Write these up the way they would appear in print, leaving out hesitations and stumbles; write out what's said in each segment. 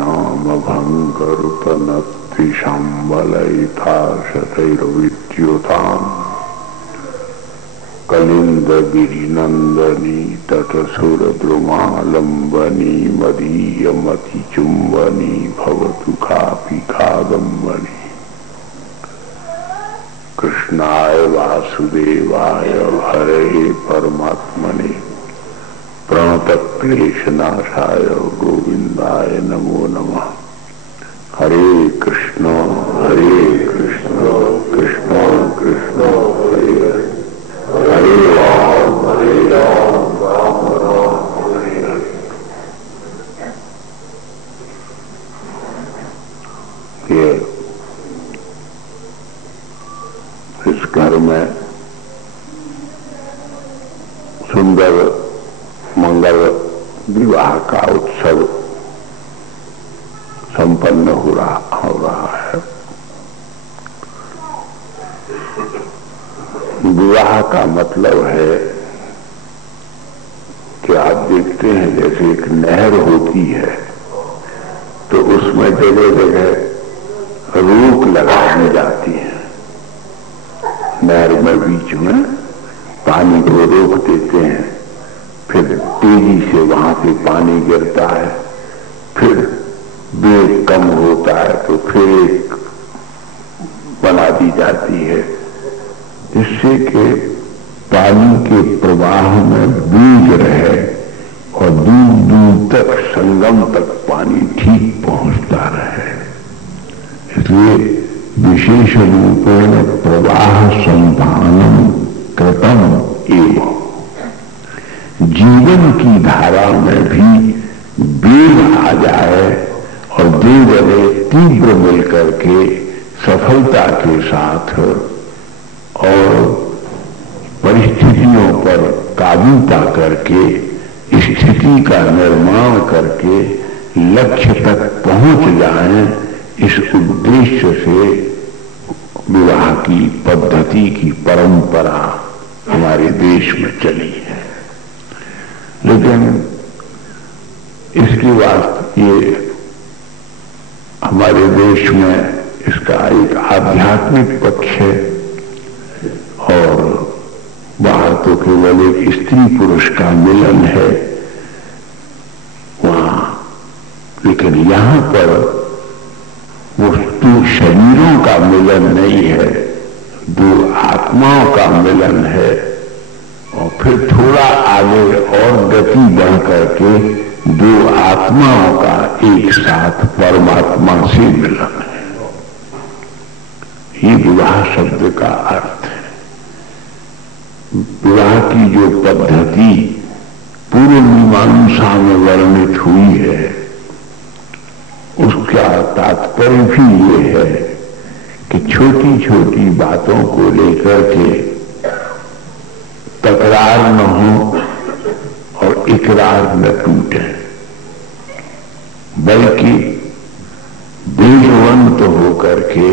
नामभङ्गरुपनत्तिशाम्बलयिथा शतैर्विद्युताम् कलिन्दगिरिनन्दनी तटसुरद्रुमालम्बनी मदीयमतिचुम्बनी भवतु कापि कादम्बनी। कृष्णाय वासुदेवाय हरे परमात्मने प्रणतक्लेशनाशाय गोविंदाय नमो नमः। हरे कृष्ण कृष्ण कृष्ण हरे हरे, हरे राम राम राम हरे हरे। ये इस घर में सुंदर मंगल विवाह का उत्सव संपन्न हो रहा है। विवाह का मतलब है कि आप देखते हैं जैसे एक नहर होती है तो उसमें जगह जगह रोक लगा दी जाती है। नहर में बीच में पानी को रोक देते हैं, फिर तेजी से वहां से पानी गिरता है, फिर वेग कम होता है तो फिर एक बना दी जाती है, जिससे कि पानी के प्रवाह में वेग रहे और दूर दूर तक संगम तक पानी ठीक पहुंचता रहे। इसलिए विशेष रूपेण प्रवाह संधानम कृतम एवं। जीवन की धारा में भी वेग आ जाए और दो जगह तीव्र मिलकर के सफलता के साथ और परिस्थितियों पर काबू पा करके स्थिति का निर्माण करके लक्ष्य तक पहुंच जाएं, इस उद्देश्य से विवाह की पद्धति की परंपरा हमारे देश में चली है। लेकिन इसके बाद ये हमारे देश में इसका एक आध्यात्मिक पक्ष है और बाहर तो केवल एक स्त्री पुरुष का मिलन है वहां, लेकिन यहां पर वो दो शरीरों का मिलन नहीं है, दो आत्माओं का मिलन है। और फिर थोड़ा आगे और गति बढ़ करके दो आत्माओं का एक साथ परमात्मा से मिलन है। ये विवाह शब्द का अर्थ है। विवाह की जो पद्धति पूर्व मीमांसा में वर्णित हुई है उसका तात्पर्य भी ये है कि छोटी छोटी बातों को लेकर के तकरार न हो और इकरार न टूटे, बल्कि वेगवंत होकर के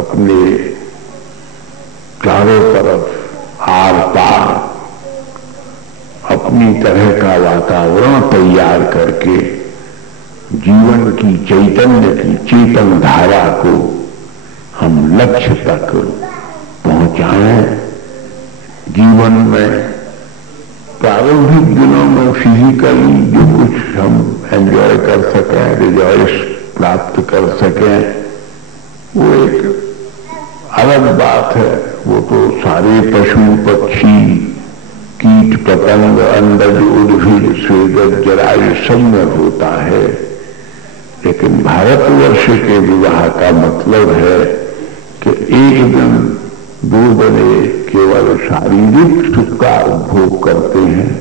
अपने चारों तरफ आर पार अपनी तरह का वातावरण तैयार करके जीवन की चैतन्य की चेतन धारा को हम लक्ष्य तक पहुंचाएं। जीवन में प्रारंभिक दिनों में फिजिकली जो कुछ हम एंजॉय कर सकें, रिजॉइस प्राप्त कर सकें, वो एक अलग बात है। वो तो सारे पशु पक्षी कीट पतंग अंडज उद्भिद स्वेदज जरायु सब में होता है। लेकिन भारतवर्ष के विवाह का मतलब है कि एक दिन दो जने केवल शारीरिक सुख का उपभोग करते हैं,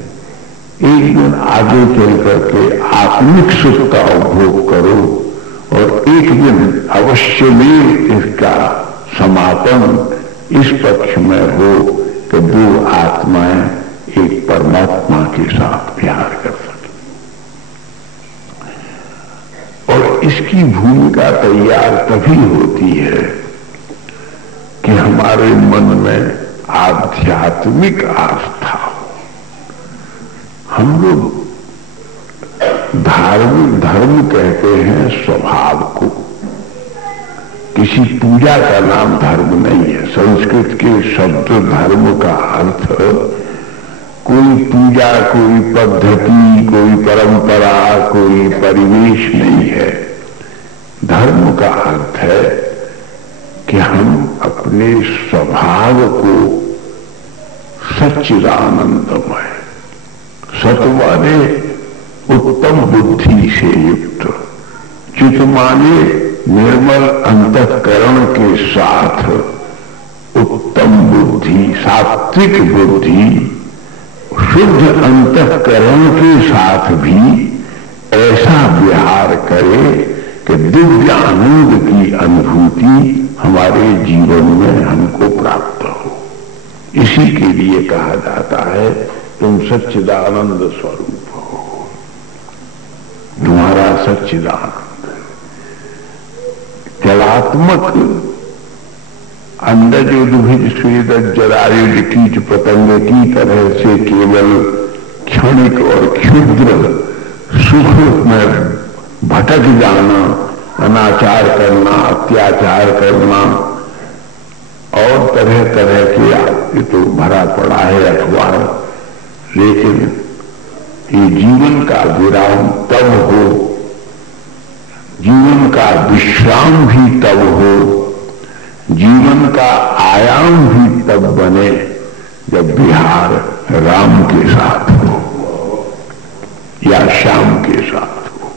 एक दिन आगे चल करके आत्मिक सुख का उपभोग करो और एक दिन अवश्य में इसका समापन इस पक्ष में हो कि दो आत्माएं एक परमात्मा के साथ प्यार कर सके। और इसकी भूमिका तैयार तभी होती है कि हमारे मन में आध्यात्मिक आस्था हो। हम लोग धार्मिक धर्म कहते हैं स्वभाव को, किसी पूजा का नाम धर्म नहीं है। संस्कृत के शब्द धर्म का अर्थ कोई पूजा, कोई पद्धति, कोई परंपरा, कोई परिवेश नहीं है। धर्म का अर्थ है कि हम अपने स्वभाव को सच्चिदानंदमय, सत माने उत्तम बुद्धि से युक्त, चित माने निर्मल अंतःकरण के साथ उत्तम बुद्धि, सात्विक बुद्धि, शुद्ध अंतःकरण के साथ भी ऐसा विहार करे कि दिव्य आनंद की अनुभूति हमारे जीवन में हमको प्राप्त हो। इसी के लिए कहा जाता है तुम सच्चिदानंद स्वरूप हो, तुम्हारा सच्चिदानंद जलात्मक अंडज उद्भिज स्वेद जरायुज कीट पतंग की तरह से केवल क्षणिक और क्षुद्र सुख में भटक जाना, अनाचार करना, अत्याचार करना और तरह तरह के ये तो भरा पड़ा है अखबार, लेकिन ये जीवन का विराम तब हो, जीवन का विश्राम भी तब हो, जीवन का आयाम भी तब बने जब विहार राम के साथ हो या श्याम के साथ हो।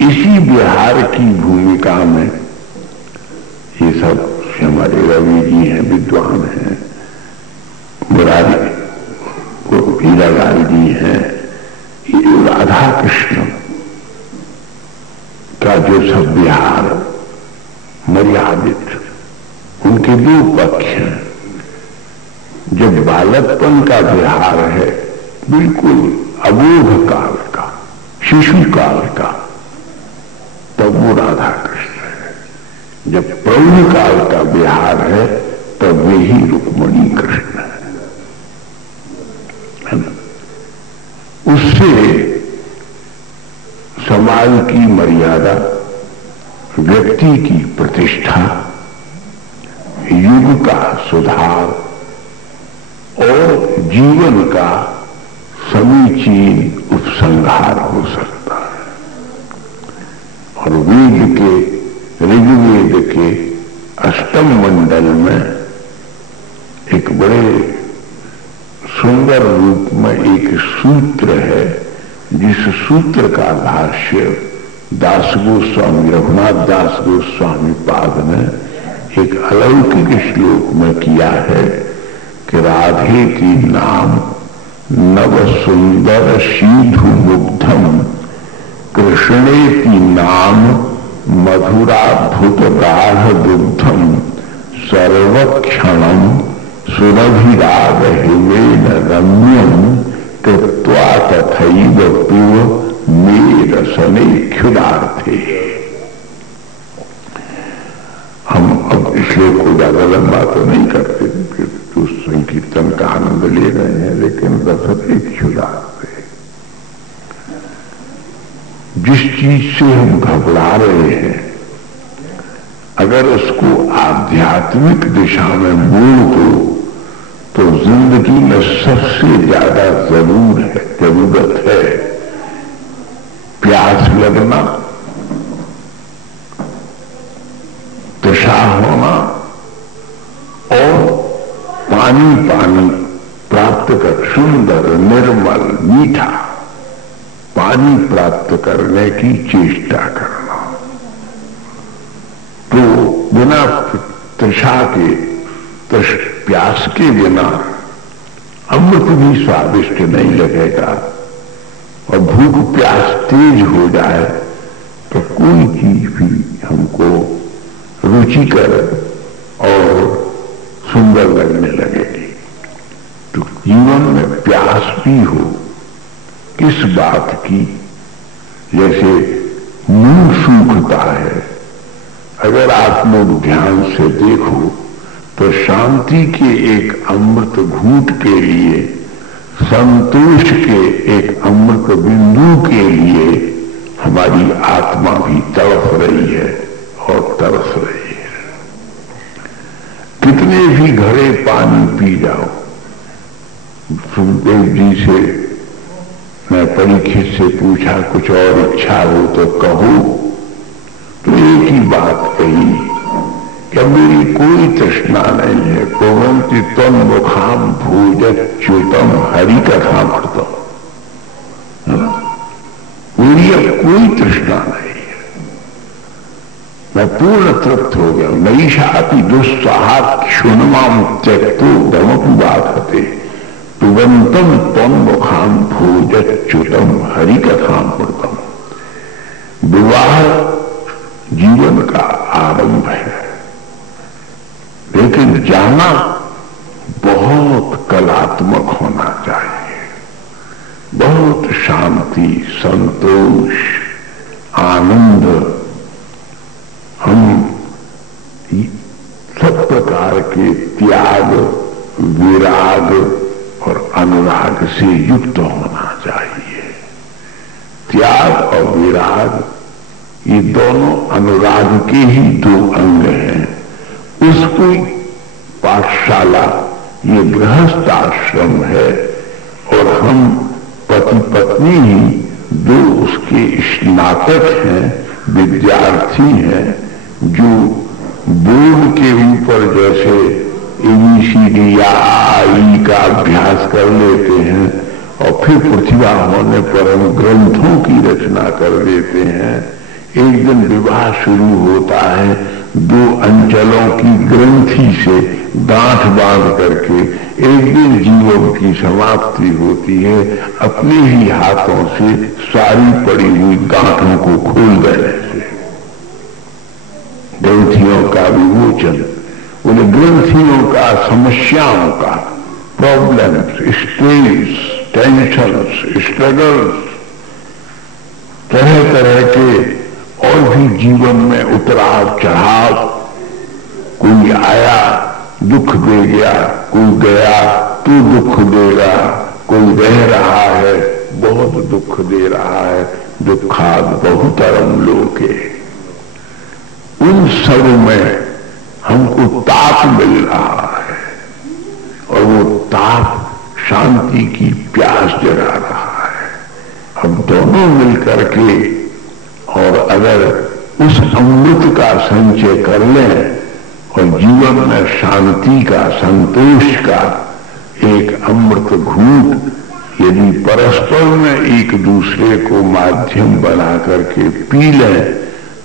इसी विहार की भूमिका में ये सब हमारे रवि जी हैं, विद्वान हैं, मुरारी हीरालाल जी हैं, ये राधा कृष्ण का जो सब विहार मर्यादित, उनके दो पक्ष हैं। जब बालकपन का विहार है बिल्कुल अबोध काल का, शिशु काल का, तब वो राधा कृष्ण है। जब प्रौढ़ काल का विहार है तब वे ही रुक्मिणी कृष्ण है ना। उससे समाज की मर्यादा, व्यक्ति की प्रतिष्ठा, युग का सुधार और जीवन का समीचीन उपसंहार हो सकता है। और वेद के, ऋग्वेद के अष्टम मंडल में एक बड़े सुंदर रूप में एक सूत्र है, जिस सूत्र का भाष्य दास गोस्वामी, रघुनाथ दास गोस्वामी पाद ने एक अलौकिक श्लोक में किया है कि राधे की नाम नव सुंदर शीधु मुग्धम, कृष्णे की नाम मधुराद्भुत गाढ़ दुग्धम, सर्वक्षणम सुरभिराग हिमेन रम्यम, कृत्वा तथैव पिब मे रसने क्षुदार्थे। हम अब श्लोक को ज्यादा लंबा तो नहीं करते, तो संकीर्तन का आनंद ले रहे हैं, लेकिन रसने क्षुदार्थे, जिस चीज से हम घबरा रहे हैं अगर उसको आध्यात्मिक दिशा में मोड़ दो तो जिंदगी में सबसे ज्यादा जरूरत है प्यास लगना, तृषा होना और पानी प्राप्त कर, सुंदर निर्मल मीठा पानी प्राप्त करने की चेष्टा करना। तो बिना तृषा के, प्यास के बिना अमृत भी स्वादिष्ट नहीं लगेगा, और भूख प्यास तेज हो जाए तो कोई चीज भी हमको रुचिकर और सुंदर लगने लगेगी। तो जीवन में प्यास भी हो, किस बात की? जैसे मुंह सूखता है, अगर आप लोग ध्यान से देखो तो शांति के एक अमृत घूंट के लिए संतोष के एक अमृत बिंदु के लिए हमारी आत्मा भी तड़प रही है और तरस रही है। कितने भी घड़े पानी पी जाओ। सुखदेव जी से मैं परीक्षित से पूछा, कुछ और इच्छा हो तो कहो, तो एक ही बात कही कि मेरी कोई तृष्णा नहीं है। कुर्वन्ति त्वं मुखाम भोजच्युतम हरि कथामृतम। मेरी अब कोई तृष्णा नहीं है, मैं पूर्ण तृप्त हो गया। नैषापि दुस्साहात् क्षुण्मां त्यक्तो दमपि बाधते पिबन्तं त्वं मुखां भोजच्युतम हरि कथामृतम। विवाह जीवन का आरंभ है, लेकिन जाना बहुत कलात्मक होना चाहिए। बहुत शांति, संतोष, आनंद, हम सब प्रकार के त्याग, विराग और अनुराग से युक्त होना चाहिए। त्याग और विराग ये दोनों अनुराग के ही दो अंग हैं। उसकी पाठशाला ये गृहस्थ आश्रम है और हम पति पत्नी ही दो उसके स्नातक हैं, विद्यार्थी हैं, जो बोर्ड के ऊपर जैसे ABCD या आई का अभ्यास कर लेते हैं और फिर प्रतिभा होने पर हम ग्रंथों की रचना कर देते हैं। एक दिन विवाह शुरू होता है, दो अंचलों की ग्रंथि से गांठ बांध करके एक दिन जीवन की समाप्ति होती है, अपने ही हाथों से सारी पड़ी हुई गांठों को खोल देने से। ग्रंथियों का विमोचन, उन ग्रंथियों का, समस्याओं का, प्रॉब्लम्स, स्ट्रेस, टेंशंस, स्ट्रगल्स, तरह तरह के और भी जीवन में उतराव चढ़ाव, कोई आया दुख दे गया, कोई गया तो दुख देगा, कोई रह रहा है बहुत दुख दे रहा है, दुखाद बहुतरम लोके। उन सब में हमको ताप मिल रहा है और वो ताप शांति की प्यास जगा रहा है। हम दोनों मिलकर के और अगर उस अमृत का संचय कर लें और जीवन में शांति का, संतोष का एक अमृत घूंट यदि परस्पर में एक दूसरे को माध्यम बना करके पी लें,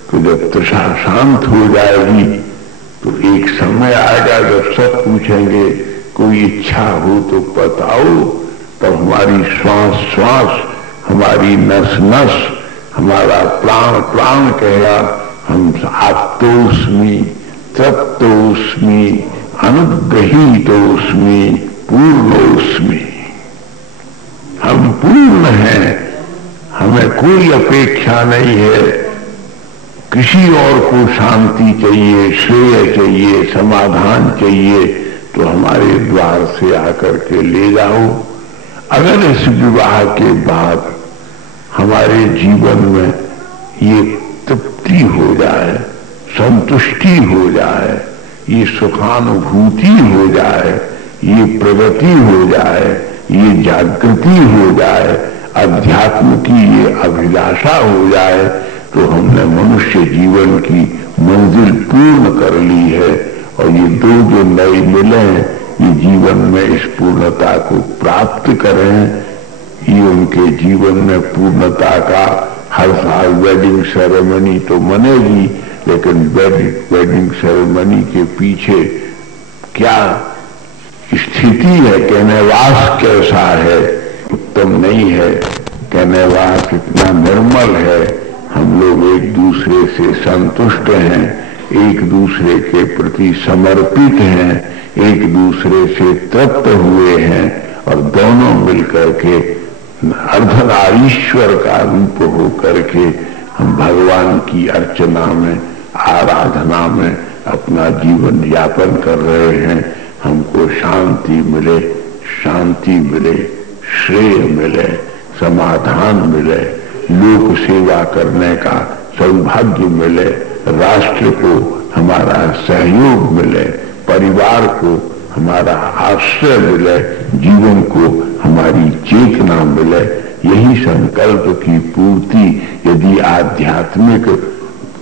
तो जब तृषा शांत हो जाएगी तो एक समय आएगा जब सब पूछेंगे कोई इच्छा हो तो बताओ, तब हमारी श्वास श्वास, हमारी नस नस, हमारा प्राण प्राण कहेगा हम आप्तोस्मि, तृप्तोस्मि, अनुग्रहीतोस्मि, पूर्णोस्मि। हम पूर्ण हैं, हमें कोई अपेक्षा नहीं है। किसी और को शांति चाहिए, श्रेय चाहिए, समाधान चाहिए तो हमारे द्वार से आकर के ले जाओ। अगर इस विवाह के बाद हमारे जीवन में ये तृप्ति हो जाए, संतुष्टि हो जाए, ये सुखानुभूति हो जाए, ये प्रगति हो जाए, ये जागृति हो जाए, अध्यात्म की ये अभिलाषा हो जाए, तो हमने मनुष्य जीवन की मंजिल पूर्ण कर ली है। और ये दो जो नए मिले हैं, ये जीवन में इस पूर्णता को प्राप्त करें। ये उनके जीवन में पूर्णता का हर साल वेडिंग सेरेमनी तो मनेगी, लेकिन वेडिंग सेरेमनी के पीछे क्या स्थिति है, कहनेवास कैसा है, उत्तम नहीं है। कहनेवास इतना निर्मल है, हम लोग एक दूसरे से संतुष्ट हैं, एक दूसरे के प्रति समर्पित हैं, एक दूसरे से तृप्त हुए हैं और दोनों मिलकर के अर्धनारीश्वर का रूप हो करके हम भगवान की अर्चना में, आराधना में अपना जीवन यापन कर रहे हैं। हमको शांति मिले, शांति मिले, श्रेय मिले, समाधान मिले, लोक सेवा करने का सौभाग्य मिले, राष्ट्र को हमारा सहयोग मिले, परिवार को हमारा आश्रय मिले, जीवन को हमारी चेतना मिले। यही संकल्प की पूर्ति यदि आध्यात्मिक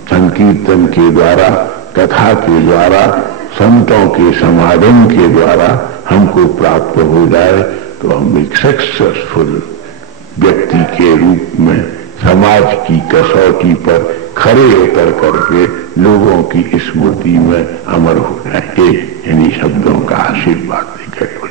संकीर्तन के द्वारा, कथा के द्वारा, संतों के समागम के द्वारा हमको प्राप्त हो जाए तो हम एक सक्सेसफुल व्यक्ति के रूप में समाज की कसौटी पर खरे उतर करके लोगों की स्मृति में अमर हो जाएंगे। इन्हीं शब्दों का आशीर्वाद देकर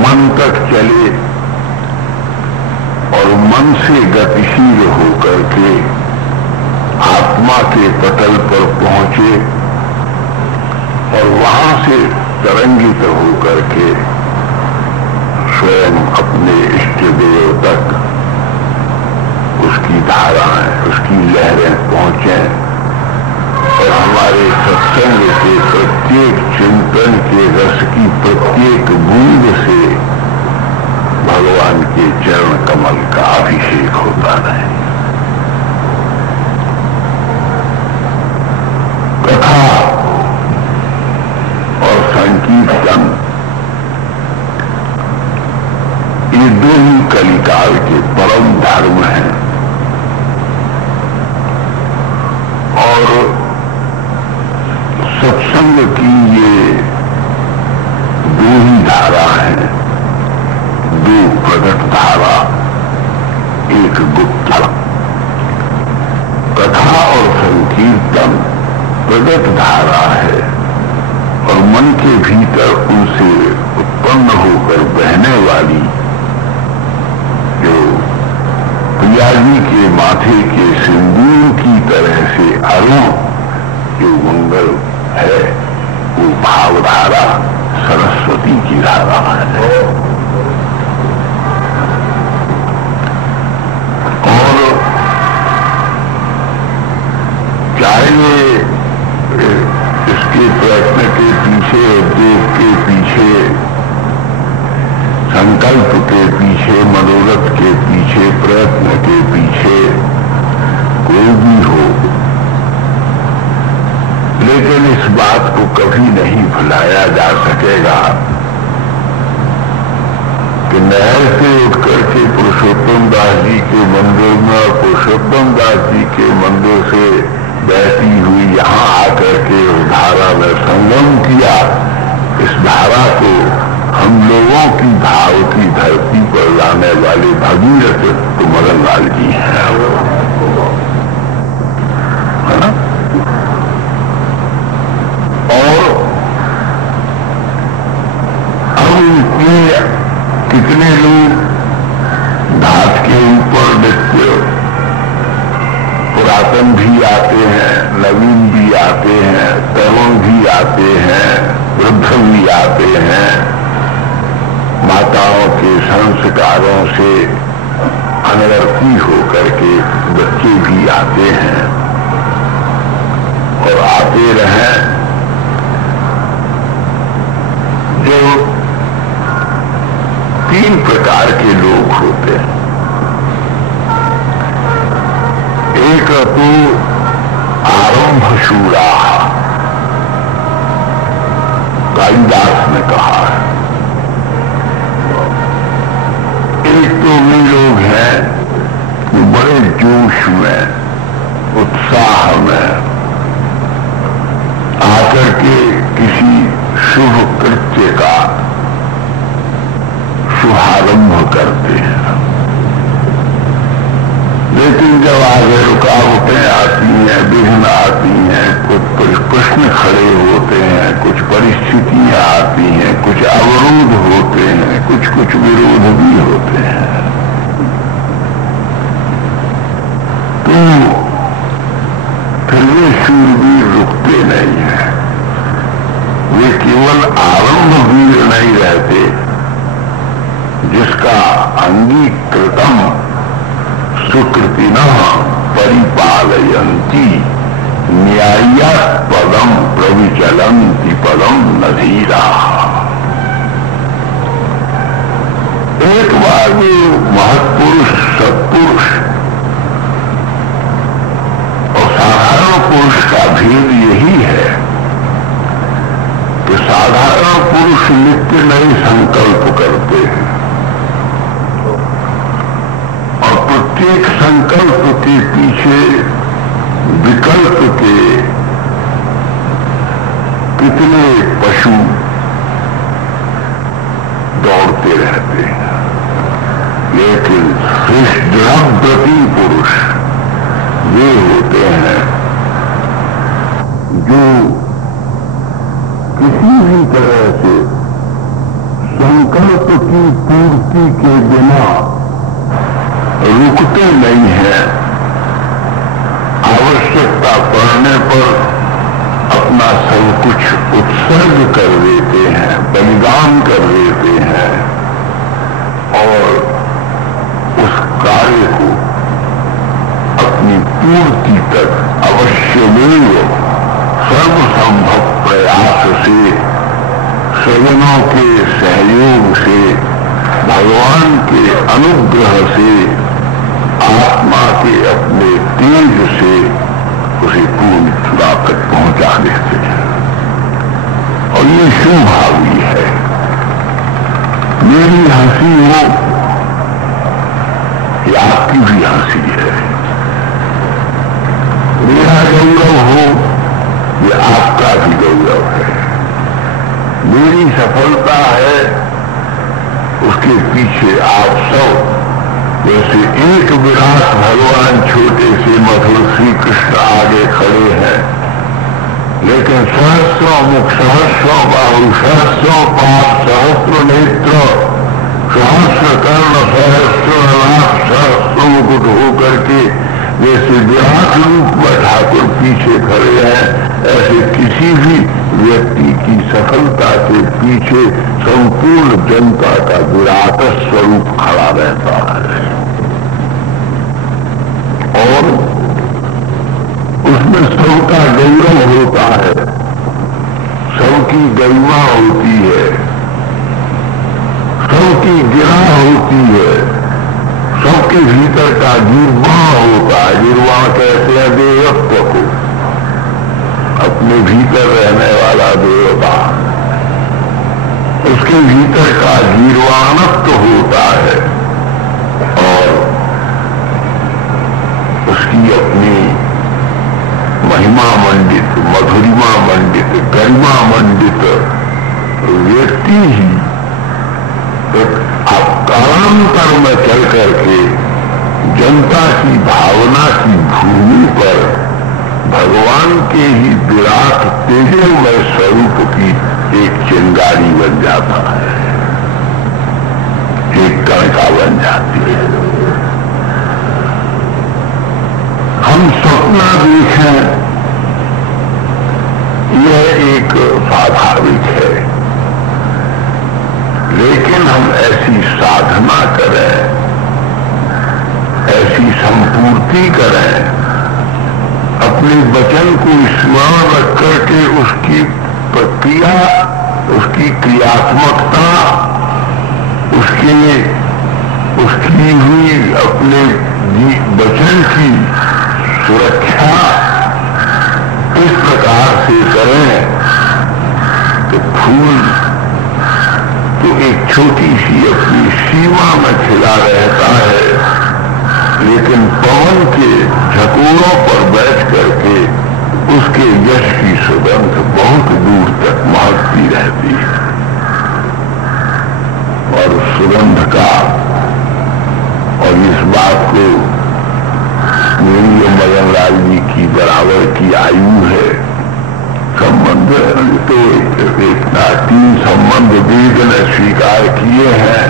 मन तक चले और मन से गतिशील होकर के आत्मा के पटल पर पहुंचे और वहां से तरंगित होकर के स्वयं अपने इष्ट देव तक उसकी धाराएं, उसकी लहरें पहुंचे और हमारे सत्संग के प्रत्येक चिंतन के रस की प्रत्येक बूंद से भगवान के चरण कमल का अभिषेक होता रहे। कथा और संकीर्तन ये दो ही कलिकाल के परम धर्म हैं और सत्संग की ये दो ही धारा हैं, दो प्रकट धारा, एक गुप्त। कथा और संकीर्तन प्रगट धारा है और मन के भीतर उनसे उत्पन्न होकर बहने वाली जो प्रिया जी के माथे के सिंदूर की तरह से अरुण जो मंगल है वो भावधारा सरस्वती की धारा है। और चाहे इसके प्रयत्न के पीछे, उद्योग के पीछे, संकल्प के पीछे, मनोरथ के पीछे, प्रयत्न के पीछे कोई भी हो, लेकिन इस बात को कभी नहीं भुलाया जा सकेगा कि नहर से उठकर के पुरुषोत्तम दास जी के मंदिर में और पुरुषोत्तम दास जी के मंदिर से बहती हुई यहां आकर के उस धारा में संगम किया। इस धारा को हम लोगों की भाव की धरती पर लाने वाले भगीरथ तो मदन लाल जी हैं, है ना? और अब इतने कितने लोग घाट के ऊपर नित्य पुरातन भी आते हैं, नवीन भी आते हैं, तरुण भी आते हैं, वृद्ध भी आते हैं, माताओं के संस्कारों से अनवर्ती होकर के बच्चे भी आते हैं और आते रहे। जो तीन प्रकार के लोग होते हैं, एक तो आरंभ शूरा, कालिदास ने कहा है। एक तो वे लोग हैं जो बड़े जोश में, उत्साह में आकर के किसी शुभ कृत्य का शुभारंभ करते हैं, लेकिन जब आगे रुकावटें आती हैं, विघ्न आती हैं, कुछ प्रश्न खड़े होते हैं, कुछ परिस्थितियां आती हैं, कुछ अवरोध होते हैं, कुछ विरोध भी होते हैं, तो फिर वे शूरवीर रुकते नहीं हैं। वे केवल आरंभ वीर नहीं रहते, जिसका अंगीकृतम सुकृतिनः परिपालयन्ति न्याय्य पदम प्रविचलन्ति पदम नधीरा। एक बार भी महत्पुरुष, सत्पुरुष और साधारण पुरुष का भेद यही है कि साधारण पुरुष नित्य नए संकल्प करते हैं और प्रत्येक संकल्प के पीछे विकल्प के कितने पशु दौड़ते रहते हैं, लेकिन श्रेष्ठ व्रती पुरुष वे होते हैं जो किसी भी तरह से संकल्प की नहीं है। आवश्यकता पड़ने पर अपना सब कुछ उत्सर्ग कर देते हैं, बलिदान कर देते हैं और उस कार्य को अपनी पूर्ति तक अवश्यमेव सर्वसंभव प्रयास से, सज्जनों के सहयोग से, भगवान के अनुग्रह से, आत्मा के अपने तेज से उसे पूर्णता तक पहुंचा देते हैं। और ये शुभावी है। मेरी हंसी हो या आपकी भी हंसी है, मेरा गौरव हो या आपका भी गौरव है, मेरी सफलता है, उसके पीछे आप सब जैसे एक विराट भगवान छोटे से मधुर श्री कृष्ण आगे खड़े हैं, लेकिन सहस्रों मुख, सहस्रों बाहु, सहस्रों पाप, सहस्र नेत्र, सहस्र कर्ण, सहस्र लाख, सहस्र मुकुट होकर के जैसे विराट रूप में ठाकुर पीछे खड़े हैं, ऐसे किसी भी व्यक्ति की सफलता के पीछे संपूर्ण जनता का विराट स्वरूप खड़ा रहता है और उसमें सबका गौरव होता है, सबकी गरिमा होती है, सबकी गिरा होती है, सबके भीतर का गिरवा होता है। गिरवा कहते हैं देवत्व को, अपने भीतर रहने वाला देवता, उसके भीतर का गिरवानत्व होता है और उसकी अपनी महिमा मंडित, मधुरिमा मंडित, गरिमा मंडित व्यक्ति ही कालांतर में चल करके जनता की भावना की भूमि पर भगवान के ही विराट तेजोमय स्वरूप की एक चिंगारी बन जाता है, एक कणका बन जाती है। हम सपना देखें यह एक स्वाभाविक है, लेकिन हम ऐसी साधना करें, ऐसी संपूर्ति करें, अपने वचन को स्मरण रख करके उसकी प्रक्रिया, उसकी क्रियात्मकता, उसकी हुई अपने वचन की सुरक्षा इस प्रकार से करें कि फूल तो एक छोटी सी अपनी सीमा में खिला रहता है, लेकिन पवन के झकोरों पर बैठ करके उसके यश की सुगंध बहुत दूर तक महकती रहती है। और सुगंध का, और इस बात को मेरी मदन लाल जी की बराबर की आयु है, संबंध तो एक 3 संबंध वेद ने स्वीकार किए हैं,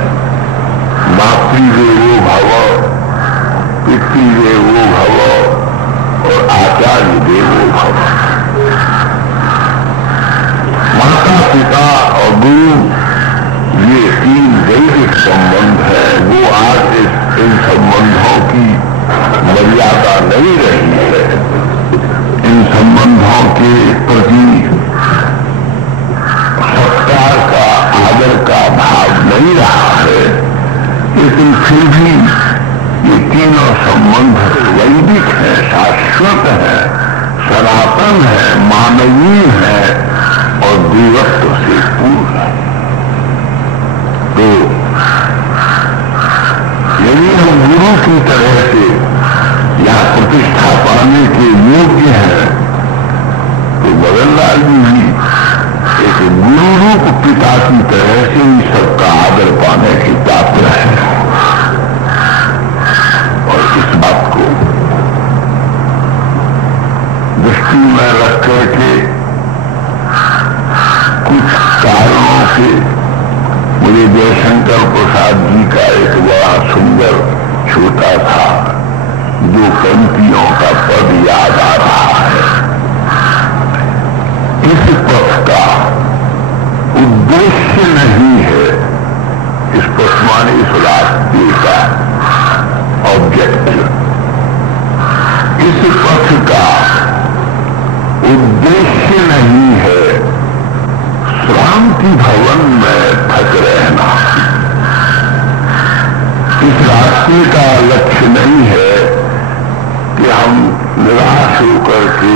मातृदेवो भव, पितृदेवो भव और आचार्य देवो भव। माता पिता और गुरु ये 3 वैदिक संबंध है। वो आज इन संबंधों की मर्यादा नहीं रही है, इन संबंधों के प्रति सत्कार का, आदर का भाव नहीं रहा है, लेकिन फिर भी ये तीनों संबंध वैदिक है, शाश्वत है, सनातन है, मानवीय है और देवत्व से पूर्ण है। तो यदि हम गुरु की तरह से या प्रतिष्ठा पाने के योग्य हैं, तो मदन लाल जी भी एक गुरु रूप पिता की तरह से ही सबका आदर पाने के पात्र है। और इस बात को दृष्टि में रख करके कुछ कारणों से मुझे जयशंकर प्रसाद जी का एक बड़ा सुंदर छोटा था पंक्तियों का पद याद आ रहा है। इस पथ का उद्देश्य नहीं है, इस पथ माने इस रास्ते का ऑब्जेक्टिव, इस पथ का उद्देश्य नहीं है शांति भवन में थक रहना। इस रास्ते का लक्ष्य नहीं है कि हम निराश होकर के,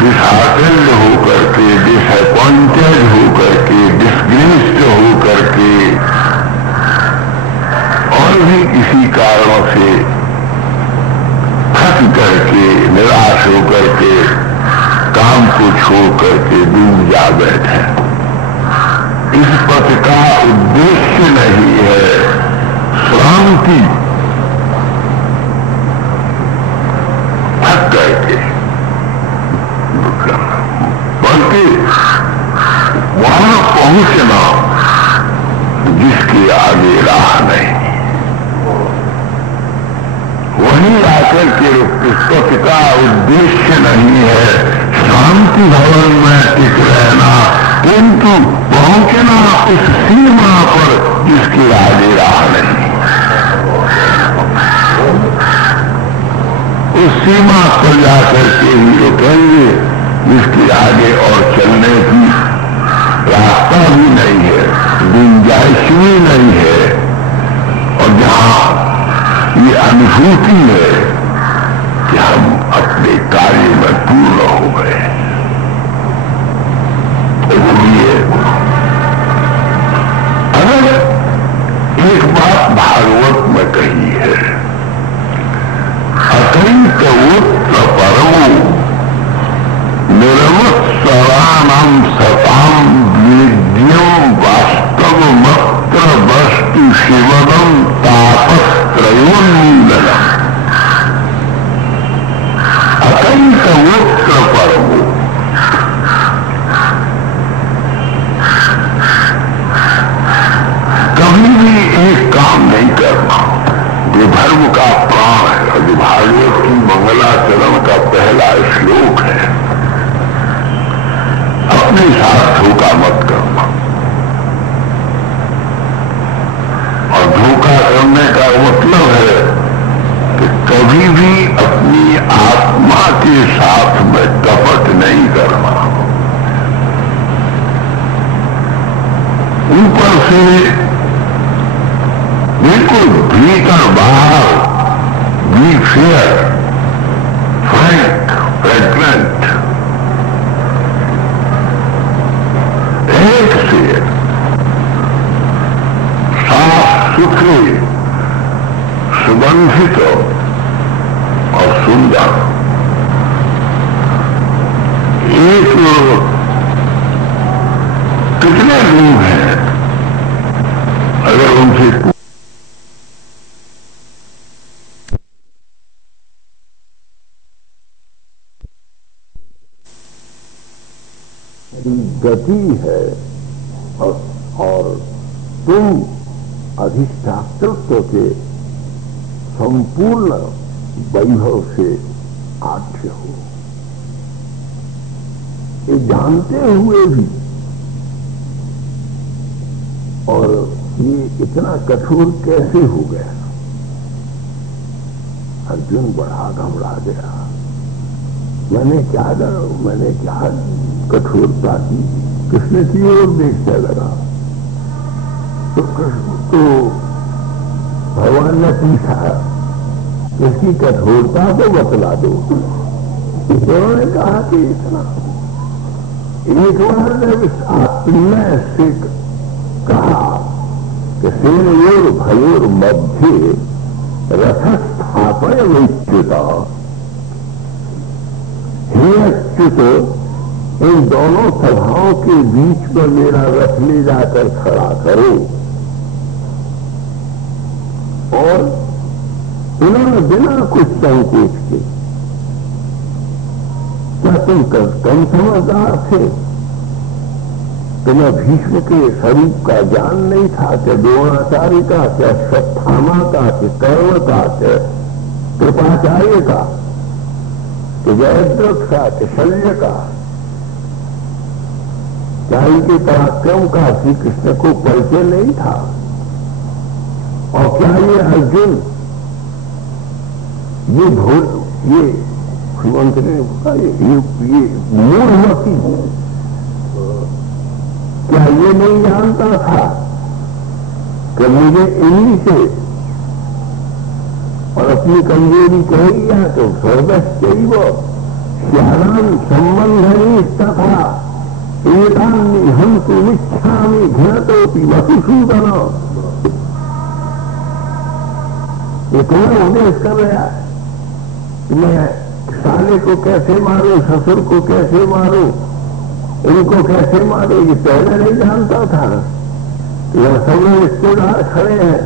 डिसहार्टेंड होकर के, डिसअपॉइंटेड होकर के, डिसग्रेस्ड होकर के और भी किसी कारणों से थक करके, निराश होकर के काम को छोड़ करके डूब जा बैठे। इस पथ का उद्देश्य नहीं है शांति, थक करके, बल्कि वहां पहुंचना जिसके आगे राह नहीं, वहीं आकर के पुस्तक का उद्देश्य नहीं है शांति भवन में टिक रहना, किंतु पहुंचना उस सीमा पर जिसके आगे राह नहीं। उस सीमा पर जाकर के ही रुकेंगे जिसके आगे और चलने की रास्ता भी नहीं है, गुंजाइश भी नहीं है, और जहां ये अनुभूति है कि हम अपने कार्य में पूर्ण हो गए। इसलिए अगर एक बात भागवत में कही है, अकैतवोत्र परमो निरवत्सराणां सतां वेद्यं वास्तवमत्र वस्तु शिवदं तापत्रयोन्मूलनम्। अकैतवोत्र परमो, कभी भी एक काम नहीं करना जो धर्म का प्राण है, और जो भागवत की मंगलाचरण का पहला श्लोक है, अपने साथ धोखा मत करना। और धोखा करने का मतलब है कि कभी भी अपनी आत्मा के साथ में कपट नहीं करना। ऊपर से बिल्कुल भीतर बाहर बी फेयर, फ्रैंक, फ्रेगनेंट, एक से साफ सुथरे, सुगंधित और सुंदर। एक कितने लोग हैं अगर उनसे गति है और तुम अधिष्ठातृत्व के संपूर्ण वैभव से आढ्य हो, ये जानते हुए भी और ये इतना कठोर कैसे हो गया। अर्जुन बड़ा घबरा गया, मैंने क्या कठोरता की। कृष्ण की ओर देखने लगा तो कृष्ण तो भगवान ने पूछा इसकी कठोरता तो बतला दो। उन्होंने कहा कि इतना एक बार ने से कहा कि सेनयोर भयोर मध्य रथस्थापय वैच्युता, हे अच्युत इन दोनों सभाओं के बीच में मेरा रथ ले जाकर खड़ा करो। और उन्होंने बिना कुछ संकोच के, क्या तुम कम समझदार थे? तुम्हें भीष्म के स्वरूप का ज्ञान नहीं था? क्या द्रोणाचार्य का, क्या अश्वत्थामा का, क्या कर्ण का, क्या कृपाचार्य का, कि जयद्रथ का, कि शल्य का, क्या इनके पराक्रम का श्री कृष्ण को परिचय नहीं था? और क्या ये अर्जुन, ये श्रीमंत ने कहा ये मूढ़मती, क्या ये नहीं जानता था कि मुझे इन्हीं से और अपनी कमजोरी कह दिया तो सर्वस्व श्याम संबंधनी तथा एकान्नी हम तो इच्छामी घृणतोपि वसुसूदन। ये कौन उपदेश कर रहा है कि मैं साले को कैसे मारूं, ससुर को कैसे मारूं, इनको कैसे मारूं? ये पहले नहीं जानता था। यह सबरे रिश्तेदार खड़े हैं,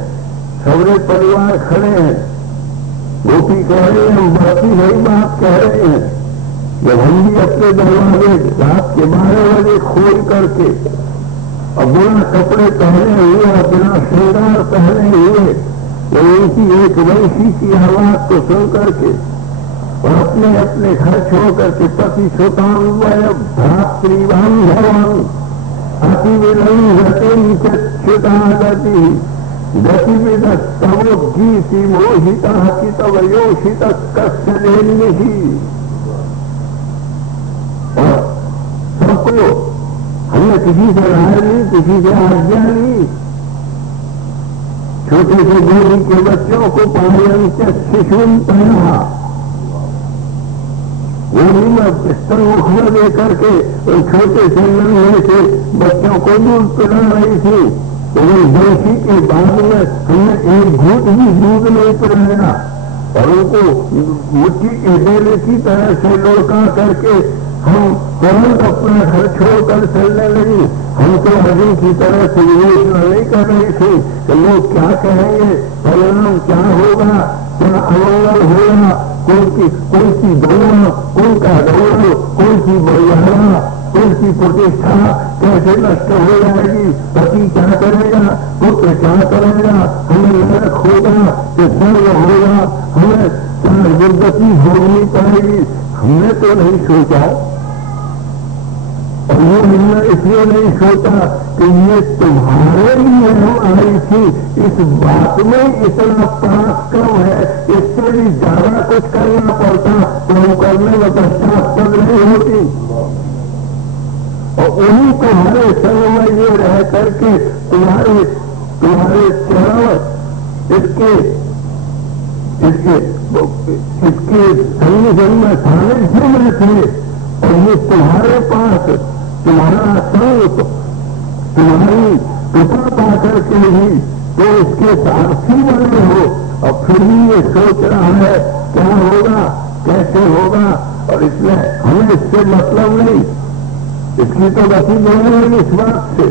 सबरे परिवार खड़े हैं, गोपी कह रहे हैं, हम बढ़ती वही बात कह रहे हैं। जब हम भी अपने दरवाजे रात के 12 बजे खोल करके और बिना कपड़े पहने हुए और बिना श्रृंगार पहने हुए तो उनकी एक वंशी की आवाज को सुन करके और अपने अपने घर छोड़ करके पति सुतान भ्रातृबांधवान अति विलंग गति गति गतिविद तवोगीति मोहिता कि तव योषित कस्य देनिहि। और सबको हमने किसी से राय ली, किसी से आज्ञा ली। छोटे से गोदी के बच्चों को पायंत शिशुन पहना, गोदी में बिस्तर मुखर दे करके उन छोटे से नन्हे से बच्चों को दूध पिला रही थी। तो वो देशी के बाद में हमने एक घूट भी दूध नहीं पिलाया और उनको मिट्टी के डेले की तरह से लौटा करके हम तुरंत अपना घर छोड़कर चलने लगी। हम तो अर्जुन की तरह से योजना नहीं कर रहे थे कि लोग क्या कहेंगे, परिणाम क्या होगा, क्या अमंगल होगा, कौन सी दौड़, कौन का दौड़, कौन सी बलिहारा, कौन सी प्रतिष्ठा कैसे नष्ट हो जाएगी, पति क्या करेगा, पुत्र क्या करेगा, हमें नरक होगा कि स्वर्ग होगा, हमें क्या दुर्गति भोगनी पड़ेगी। हमने तो नहीं सोचा। और ये हमने इसलिए नहीं सोचा कि ये तुम्हारे लिए हम आई थी, इस बात में इतना पराक्रम है, इससे भी ज्यादा कुछ करना पड़ता तो हम करने में पश्चाताप नहीं होती। और उन्हीं तुम्हारे संग में ये रह करके तुम्हारे चरण इसके संयोजन में सानिध्य में थे और ये तुम्हारे पास तुम्हारा संग तुम्हारी कृपा पा करके ही तो इसके सारथी बने हो। और फिर भी ये सोच रहा है क्या होगा, कैसे होगा, और इसमें हमें इससे मतलब नहीं। इसकी तो गति बोलने लगी इस बात से।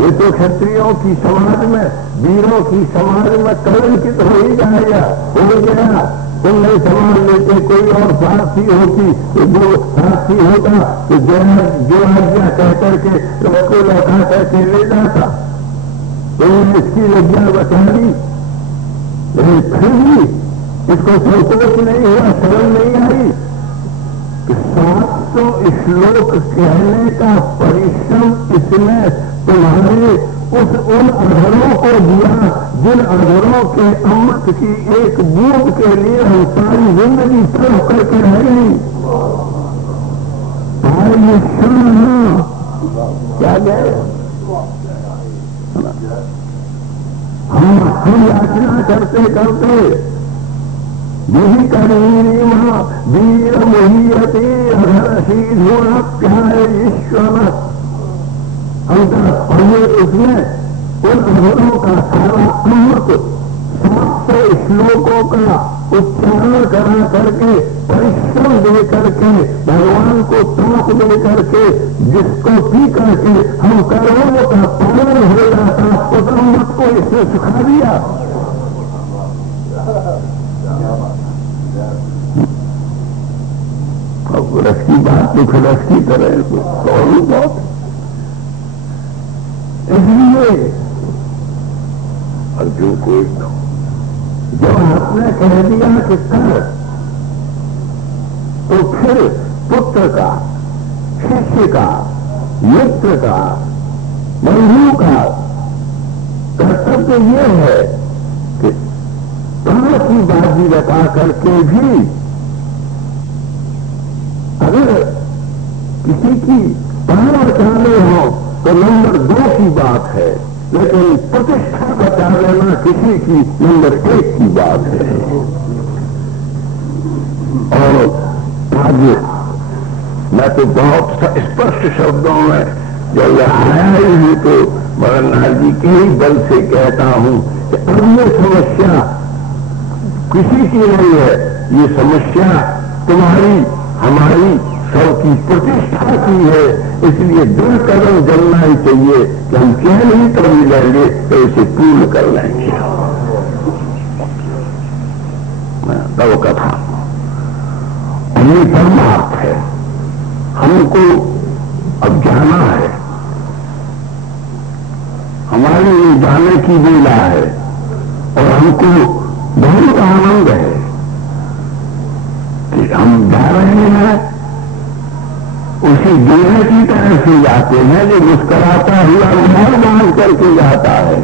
ये तो क्षत्रियों की समाज में, वीरों की समाज में कलंकित हो ही जाएगा, हो गया। तुम नहीं समाज लेते, कोई और सारथी होती तो जो सारथी होता तो जो आज्ञा कह करके उसको लौटा करके ले जाता। तो इसकी लज्जा बचा दी, लेकिन फिर भी इसको संकोच नहीं हुआ, शर्म नहीं आई। 700 श्लोक कहने का परिश्रम इसमें तुम्हारे उन अधरों को दिया जिन अधरों के अमृत की एक बूंद के लिए हम सारी जिंदगी तड़प करके रह गई। क्या गए हम याचना करते करते यही करीरी वहां वीर मोहियते अधर शीधुणाप्याय ईश्वर और ये उसमें उन अधरों का सारा अमृत 700 श्लोकों का उच्चारण करा करके परिश्रम दे करके भगवान को तोप दे करके जिसको पी करके हम करोड़ों का पालन हो जाता, उस अमृत को इसने सुखा दिया। अब रस की बात दुख रस की तरह तो बहुत। इसलिए अर्जुन को एकदम जब आपने कह दिया कि कर, तो फिर पुत्र का, शिष्य का, मित्र का, बंधु का कर्तव्य ये है कि प्राण की बाजी बता करके भी अगर किसी की प्राण बचाने हो तो नंबर 2 की बात है, लेकिन प्रतिष्ठा बचा लेना किसी की नंबर 1 की बात है। और आज मैं तो बहुत स्पष्ट शब्दों में जब आया ही हूं तो मदनलाल जी के ही बल से कहता हूं कि अब ये समस्या किसी की नहीं है, ये समस्या तुम्हारी हमारी सबकी प्रतिष्ठा की है। इसलिए 2 कदम चलना ही चाहिए कि हम कह नहीं कर मिलेंगे तो इसे पूर्ण कर लेंगे। तब कथा ये परमार्थ है, हमको अब जाना है, हमारे लिए जाने की बेला है और हमको बहुत आनंद है कि हम जा रहे हैं उसी देने की तरह से जाते हैं जो मुस्कुराता हुआ रुमाल बांध करके जाता है।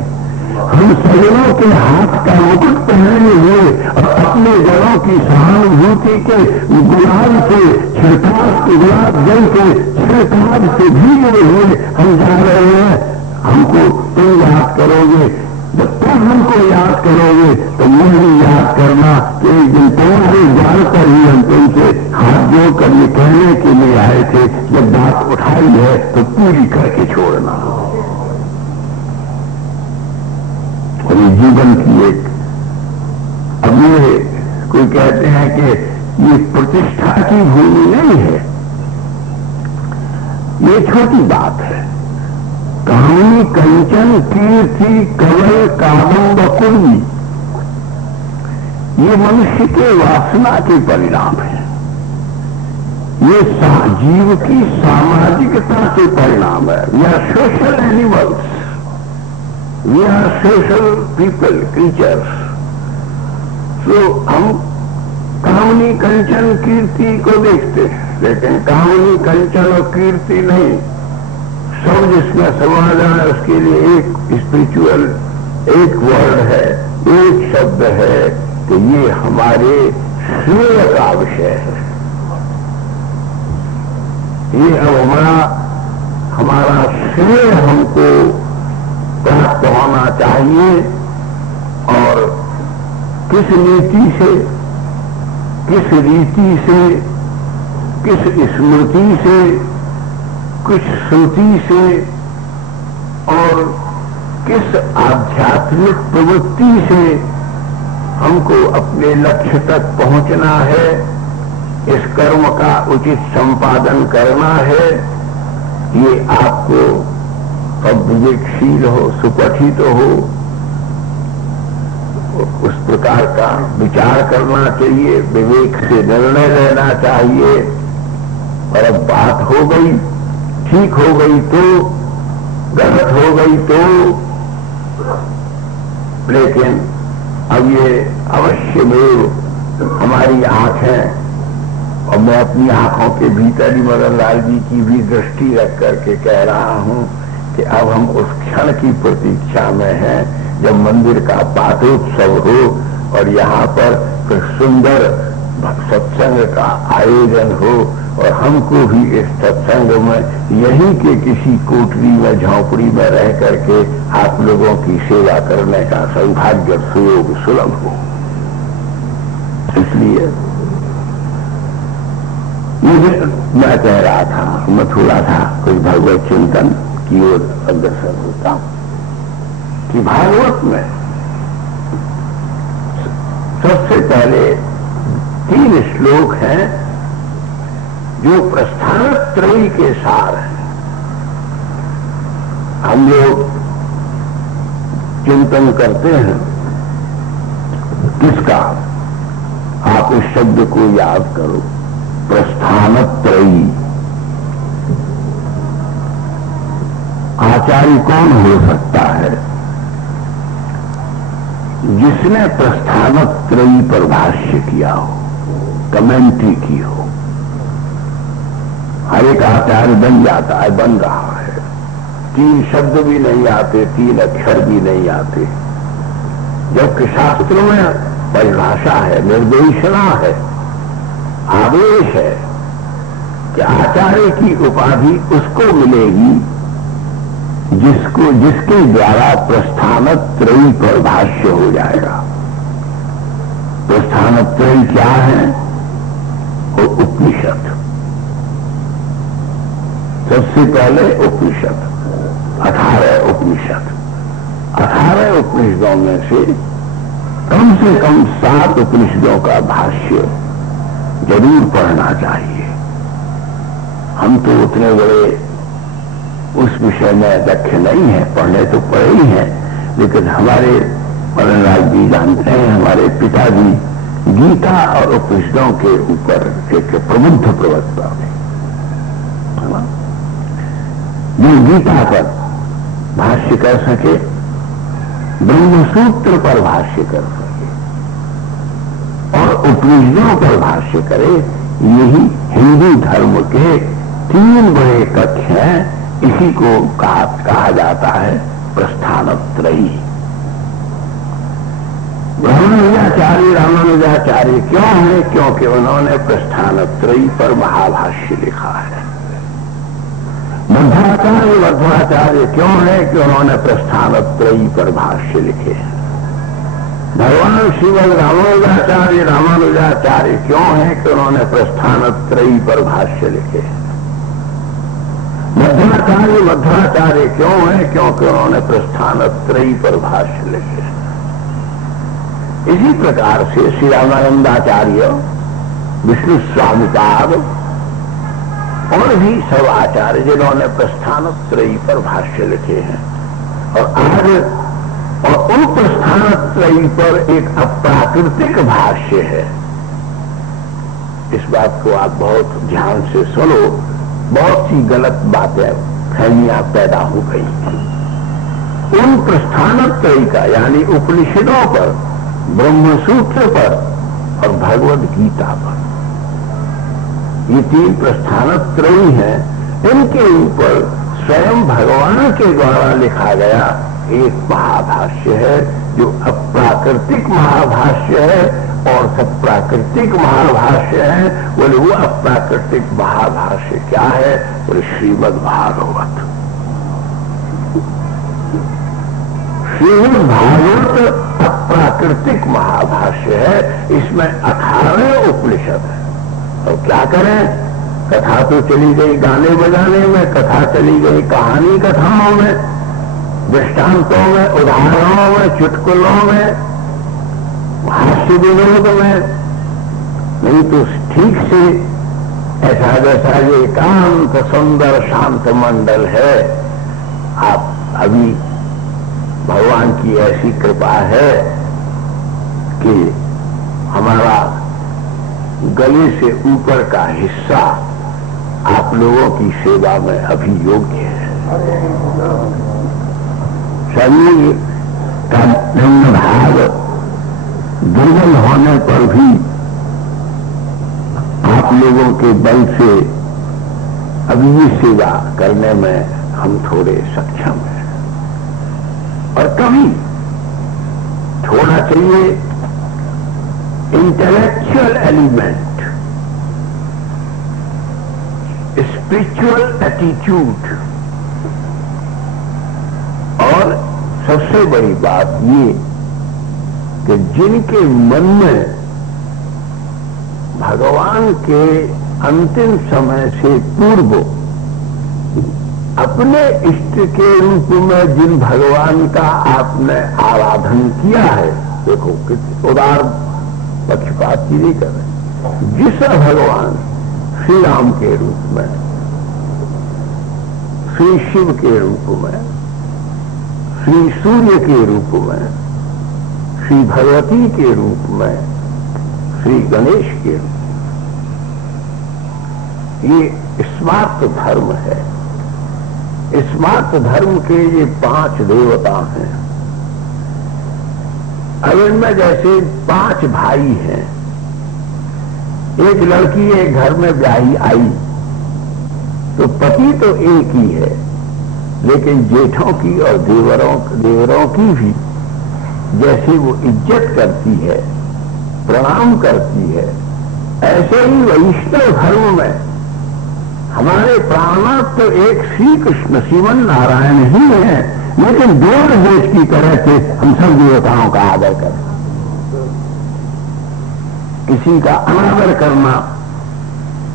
हम सजनों के हाथ का मुकुट पहने हुए और अपने जनों की सहानुभूति के गुलाब से छिड़काव, गुलाब जल के छिड़काव से भीगे हुए हम जा रहे हैं। हमको तुम याद करोगे, जब तुम हमको याद करोगे तो मुझे भी याद करना कि एक दिन तुम्हारे जानकर ही हम तुमसे हाथ जोड़कर ये कहने के लिए आए थे, जब बात उठाई है तो पूरी करके छोड़ना। और ये जीवन की एक, अब ये कोई कहते हैं कि ये प्रतिष्ठा की भूमि नहीं है, ये छोटी बात है। कामी कंचन कीर्ति कवल कादम्ब कुर्मी, ये मनुष्य के वासना के परिणाम है, ये जीव की सामाजिकता के परिणाम है। We are social animals, we are social people, creatures. तो हम कामनी कंचन कीर्ति को देखते हैं, लेकिन कामनी कंचन और कीर्ति नहीं, सब जिसमें समा जाए उसके लिए एक स्पिरिचुअल एक वर्ड है, एक शब्द है कि ये हमारे श्रेय का विषय है। ये अब हमारा श्रेय हमको प्राप्त होना चाहिए। और किस नीति से, किस रीति से, किस स्मृति से, किस श्रुति से और किस आध्यात्मिक प्रवृत्ति से हमको अपने लक्ष्य तक पहुंचना है, इस कर्म का उचित संपादन करना है, ये आपको सब विवेकशील हो, सुपठित हो, उस प्रकार का विचार करना चाहिए, विवेक से निर्णय लेना चाहिए। और अब बात हो गई, ठीक हो गई तो, गलत हो गई तो, लेकिन अब ये अवश्य में हमारी आंखें, और मैं अपनी आंखों के भीतर ही मदनलाल जी की भी दृष्टि रख करके कह रहा हूं कि अब हम उस क्षण की प्रतीक्षा में हैं जब मंदिर का पाठोत्सव हो और यहाँ पर फिर सुंदर सत्संग का आयोजन हो और हमको भी इस सत्संग में यहीं के किसी कोठरी में, झोंपड़ी में रह करके आप लोगों की सेवा करने का सौभाग्य सुयोग सुलभ हो। इसलिए मुझे, मैं कह रहा था, मैं थोड़ा था कोई भगवत चिंतन की ओर अग्रसर होता हूं कि भागवत में सबसे पहले 3 श्लोक हैं जो प्रस्थानत्रयी के सार हैं। हम लोग चिंतन करते हैं किसका, आप इस शब्द को याद करो, प्रस्थानत्रयी। आचार्य कौन हो सकता है? जिसने प्रस्थानत्रयी पर भाष्य किया हो, कमेंट्री की हो। हर एक आचार्य बन जाता है, बन रहा है। 3 शब्द भी नहीं आते, 3 अक्षर भी नहीं आते, जबकि शास्त्रों में परिभाषा है, निर्देशना है, आदेश है कि आचार्य की उपाधि उसको मिलेगी जिसके द्वारा प्रस्थानत्रयी पर भाष्य हो जाएगा। प्रस्थानत्रयी क्या है? वो उपनिषद। सबसे पहले उपनिषद, 18 उपनिषद। 18 उपनिषदों में से कम 7 उपनिषदों का भाष्य जरूर पढ़ना चाहिए। हम तो उतने बड़े उस विषय में दक्ष नहीं है, पढ़ने तो पढ़े ही हैं, लेकिन हमारे मदनलाल जी जानते हैं, हमारे पिताजी गीता और उपनिषदों के ऊपर एक प्रबुद्ध प्रवक्ता थे। जो गीता पर भाष्य कर सके, ब्रह्मसूत्र पर भाष्य कर सके और उपनिषदों पर भाष्य करे, यही हिंदू धर्म के 3 बड़े कक्ष हैं। इसी को कहा जाता है प्रस्थानत्रयी। ब्रह्मनुजाचार्य रामानुजाचार्य क्यों है? क्योंकि उन्होंने प्रस्थानत्रयी पर महाभाष्य लिखा है। मध्वाचार्य क्यों है? कि उन्होंने प्रस्थानत्रयी पर भाष्य लिखे हैं। भगवान श्रीमद रामानुजाचार्य क्यों है? कि उन्होंने प्रस्थानत्रयी पर भाष्य लिखे हैं। मध्वाचार्य क्यों है? क्योंकि उन्होंने प्रस्थानत्रयी पर भाष्य लिखे हैं। इसी प्रकार से श्री रामानंदाचार्य, विष्णु स्वामिपाद और भी सब आचार्य जिन्होंने प्रस्थानत्रयी पर भाष्य लिखे हैं, और उन प्रस्थानत्रयी पर एक अप्राकृतिक भाष्य है। इस बात को आप बहुत ध्यान से सुनो। बहुत सी गलत बातें, फहमियां पैदा हो गई। उन प्रस्थानत्रयी का, यानी उपनिषदों पर, ब्रह्मसूत्र पर और भगवद गीता पर, ये 3 प्रस्थानत्रयी हैं। इनके ऊपर स्वयं भगवान के द्वारा लिखा गया एक महाभाष्य है, जो अप्राकृतिक महाभाष्य है। और सब प्राकृतिक महाभाष्य है। बोले वो अप्राकृतिक महाभाष्य क्या है? बोले श्रीमद् भागवत। श्रीमद् भागवत अप्राकृतिक महाभाष्य है। इसमें 18 उपनिषद है। तो क्या करें? कथा तो चली गई गाने बजाने में, कथा चली गई कहानी कथाओं में, दृष्टांतों में, उदाहरणों में, चुटकुलों में, हास्य विनोद में। नहीं तो ठीक से ऐसा जैसा ये एकांत सुंदर शांत मंडल है, आप अभी भगवान की ऐसी कृपा है कि हमारा गले से ऊपर का हिस्सा आप लोगों की सेवा में अभी योग्य है। शरीर का निम्न भाग दुर्बल होने पर भी आप लोगों के बल से अभी ये सेवा करने में हम थोड़े सक्षम हैं। और कभी थोड़ा चाहिए इंटेलेक्चुअल एलिमेंट, स्पिरिचुअल एटीट्यूड। और सबसे बड़ी बात ये कि जिनके मन में भगवान के अंतिम समय से पूर्व अपने इष्ट के रूप में जिन भगवान का आपने आराधन किया है, देखो कितने उदार पक्षपात की नहीं कर रहे। जिस भगवान श्री राम के रूप में, श्री शिव के रूप में, श्री सूर्य के रूप में, श्री भगवती के रूप में, श्री गणेश के रूप में, ये स्मार्त धर्म है। स्मार्त धर्म के ये 5 देवता हैं। अब इनमें जैसे 5 भाई हैं, एक लड़की एक घर में ब्याही आई, तो पति तो एक ही है, लेकिन जेठों की और देवरों की भी जैसे वो इज्जत करती है, प्रणाम करती है, ऐसे ही वैष्णव धर्म में हमारे प्राणनाथ तो एक श्री कृष्ण श्रीमन नारायण ही है, लेकिन देव देश की तरह से हम सब देवताओं का आदर करें। किसी का अनादर करना,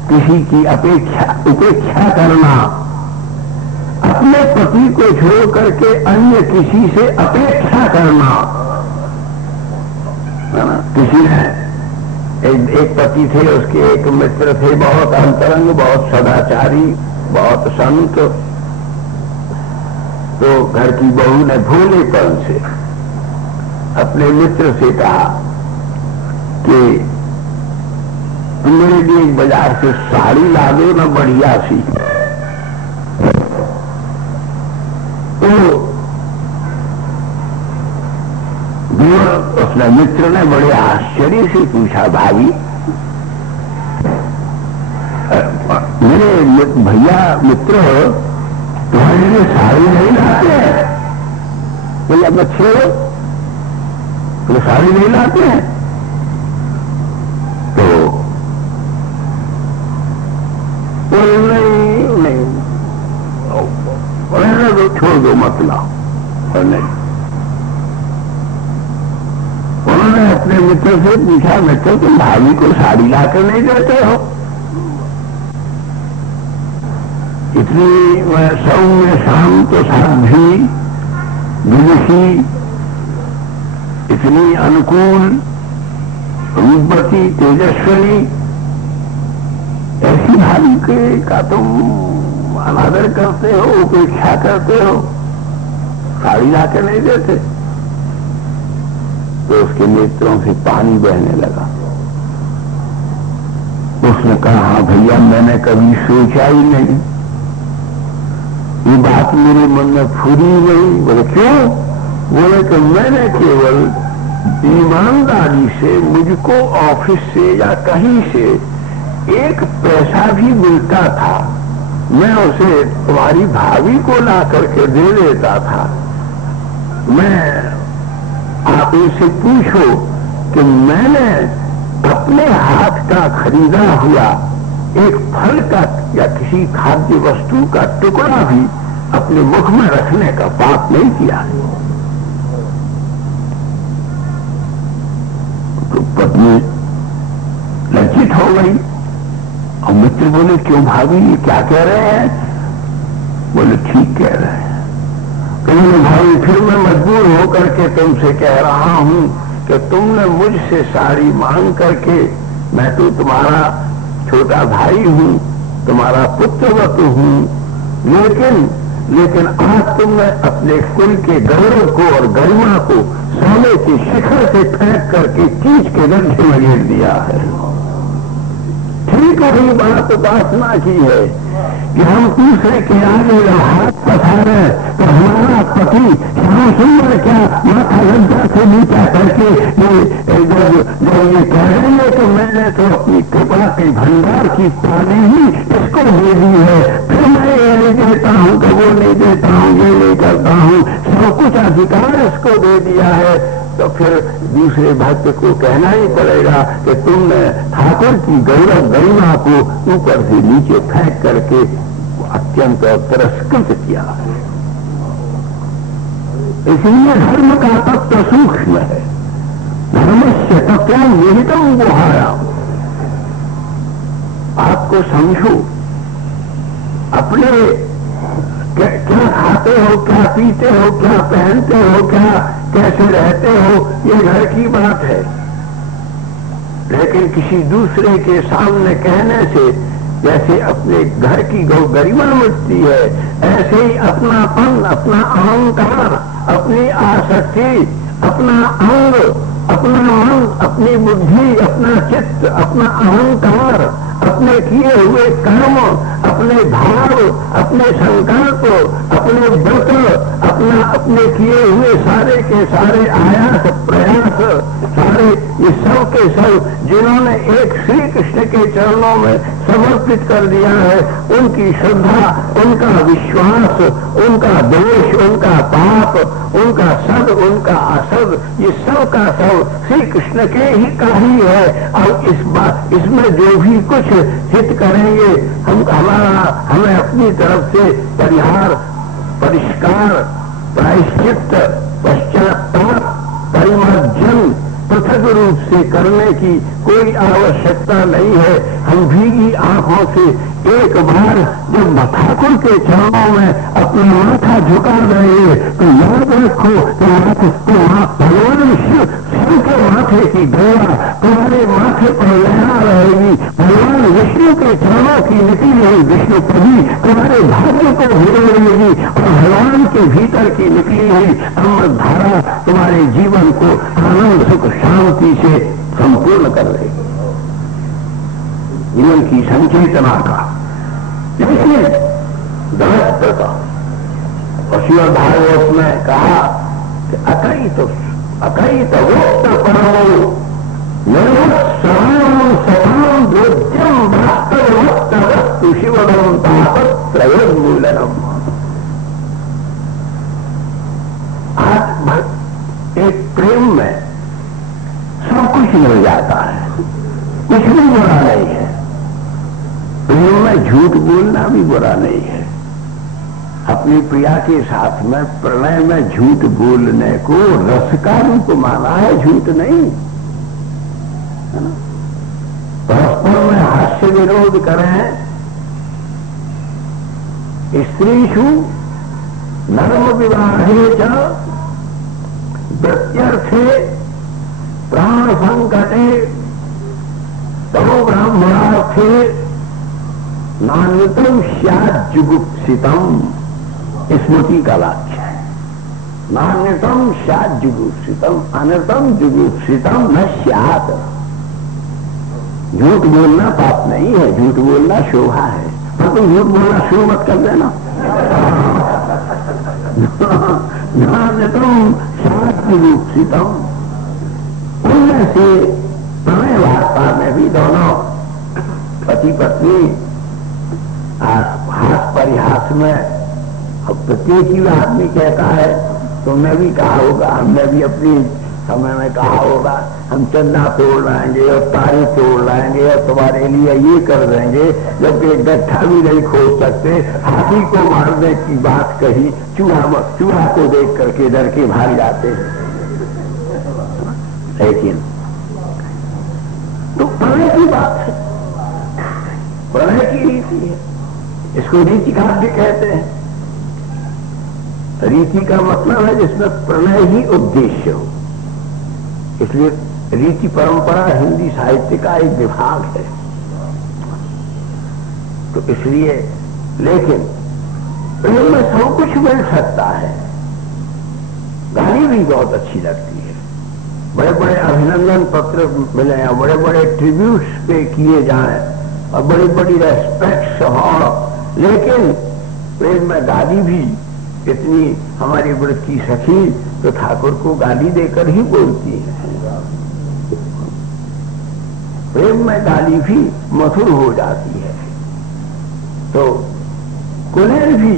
किसी की उपेक्षा करना, अपने पति को छोड़ करके अन्य किसी से अपेक्षा करना, है ना। किसी ने एक पति थे, उसके एक मित्र थे, बहुत अंतरंग, बहुत सदाचारी, बहुत संत। तो घर की बहू ने भोलेपन से अपने मित्र से कहा कि तुम मेरे लिए एक बाजार से साड़ी ला दो ना, बढ़िया सी। तो उसने मित्र ने बड़े आश्चर्य से पूछा, भाभी मेरे भैया मित्र तुम्हारे लिए साड़ी नहीं लाते हैं? भैया बच्चे तो साड़ी नहीं लाते हैं? तो नहीं तो छोड़ दो, मत लाओ। और नहीं, उन्होंने अपने मित्र से पूछा, मित्र तुम भाभी को साड़ी लाकर नहीं देते हो? इतनी सौम्य शांत साध्वी विदुषी, इतनी अनुकूल रूपवती तेजस्विनी, ऐसी भाभी का तुम अनादर करते हो, उपेक्षा करते हो, साड़ी लाकर नहीं देते? तो उसके नेत्रों से पानी बहने लगा। उसने कहा, हाँ भैया, मैंने कभी सोचा ही नहीं, ये बात मेरे मन में फूरी नहीं। बोले क्यों? बोले कि मैंने केवल ईमानदारी से मुझको ऑफिस से या कहीं से एक पैसा भी मिलता था, मैं उसे तुम्हारी भाभी को ला करके दे देता था। मैं आप इनसे पूछो कि मैंने अपने हाथ का खरीदा हुआ एक फल का या किसी खाद्य वस्तु का टुकड़ा भी अपने मुख में रखने का पाप नहीं किया। तो पत्नी लज्जित हो गई और मित्र बोले, क्यों भाभी, ये क्या कह रहे हैं? बोले ठीक कह रहे हैं। तो भाई फिर मैं मजबूर होकर के तुमसे कह रहा हूं कि तुमने मुझसे साड़ी मांग करके, मैं तो तुम्हारा छोटा भाई हूं, तुम्हारा पुत्रवत हूं, लेकिन आज तुमने अपने कुल के गौरव को और गरिमा को सोने के शिखर से फेंक करके कीच के गड्ढे में गिर दिया है। ठीक है, बात उपासना की है कि हम दूसरे के आगे हाथ पसारे तो हमारा पति श्याम सुंदर क्या माथा लज्जा से नीचा करके जब ये कह रहे हैं कि मैंने तो अपनी कृपा के भंडार की पानी ही इसको दे दी है, फिर मैं ये नहीं देता हूं कि वो नहीं देता हूं, ये नहीं करता हूं, सब कुछ अधिकार इसको दे दिया है, तो फिर दूसरे भक्त को कहना ही पड़ेगा कि तुमने ठाकुर की गौरव गरिमा को ऊपर से नीचे फेंक करके अत्यंत तिरस्कृत किया है। इसलिए धर्म का तत्व सूक्ष्म है। धर्मस्य तत्वं निहितं गुहायाम्। आपको समझो, अपने क्या खाते हो, क्या पीते हो, क्या पहनते हो, क्या कैसे रहते हो, ये घर की बात है, लेकिन किसी दूसरे के सामने कहने से जैसे अपने घर की गरिमा मिटती है, ऐसे ही अपनापन, अपना अहंकार, अपनी आसक्ति, अपना अंग, अपना मन, अपनी बुद्धि, अपना चित्त, अपना अहंकार, अपने किए हुए कर्म, अपने भाव, अपने संकल्प, अपने व्रत, अपने किए हुए सारे के सारे आयास प्रयास, सारे ये सब के सब जिन्होंने एक श्री कृष्ण के चरणों में समर्पित कर दिया है, उनकी श्रद्धा, उनका विश्वास, उनका दोष, उनका पाप, उनका सद, उनका असद, ये सब का सब श्री कृष्ण के ही का ही है। और इसमें जो भी कुछ हित करेंगे हमें अपनी तरफ से परिहार, परिष्कार, प्रायश्चित, पश्चाताप, परिमार्जन पृथक रूप से करने की कोई आवश्यकता नहीं है। हम भीगी आंखों से एक बार जब ठाकुर के चरणों में अपना माथा झुका देंगे तो याद रखो तो भगवान शिव के माथे की गया तुम्हारे माथे पर लहरा रहेगी। भगवान विष्णु के चरणों की निकली हुई विष्णुपदी तुम्हारे भाग्य को भिगोएगी और भगवान के भीतर की निकली हुई अमृत धारा तुम्हारे जीवन को आनंद, सुख, शांति से संपूर्ण कर देगी, जीवन की संचेतना का। लेकिन गृहस्थ का और श्रीमद् भागवत में कहा कि अकैत वोक्त परमो निर्वत्सराम सताम द्रोज्यम भास्करवत्त वस्तु शिवदम तापत्रयोन्मूलनम। एक प्रेम में सब कुछ मिल जाता है, कुछ भी बुरा नहीं है। प्रेम में झूठ बोलना भी बुरा नहीं है। अपनी प्रिया के साथ में प्रणय में झूठ बोलने को रस का रूप माना है, झूठ नहीं है ना। परस्पर में हास्य विरोध करें, स्त्रीषु नर्म विवाहे च प्रत्यर्थे प्राण संकटे तमो ब्राह्मणार्थे नान्यतम स्यात् जुगुप्सितम। स्मृति का वाक्य है, नान्यतम स्यात् जुगुप्सितम, अनृतम जुगुप्सितम न स्यात्। झूठ बोलना पाप नहीं है, झूठ बोलना शोभा है, पर तुम झूठ बोलना शुरू मत कर देना। नान्यतम स्यात् जुगुप्सितम। उनमें से प्रणय वार्ता में भी दोनों पति पत्नी हास परिहास में, अब प्रत्येक ही आदमी कहता है, तुमने भी कहा होगा, हमने भी अपनी समय में कहा होगा, हम चंदा तोड़ लाएंगे और तारे तोड़ लाएंगे और तुम्हारे लिए ये कर देंगे, जबकि गट्ठा भी नहीं खोज सकते। हाथी को मारने की बात कही, चूहा को देख करके डर के भाग जाते हैं। लेकिन तो प्रणय की बात है, प्रणय की रीति है, इसको रीति काव्य कहते हैं। रीति का मतलब है जिसमें प्रणय ही उद्देश्य हो, इसलिए रीति परंपरा हिंदी साहित्य का एक विभाग है। तो इसलिए, लेकिन प्रेम में सब कुछ मिल सकता है। गाली भी बहुत अच्छी लगती है, बड़े बड़े अभिनंदन पत्र मिले हैं, बड़े बड़े ट्रिब्यूट्स पे किए जाएं और बड़ी बड़ी रेस्पेक्ट्स हो, लेकिन प्रेम में गाली भी इतनी। हमारी व्रत की सखी तो ठाकुर को गाली देकर ही बोलती है। प्रेम में गाली भी मधुर हो जाती है। तो कुलेर भी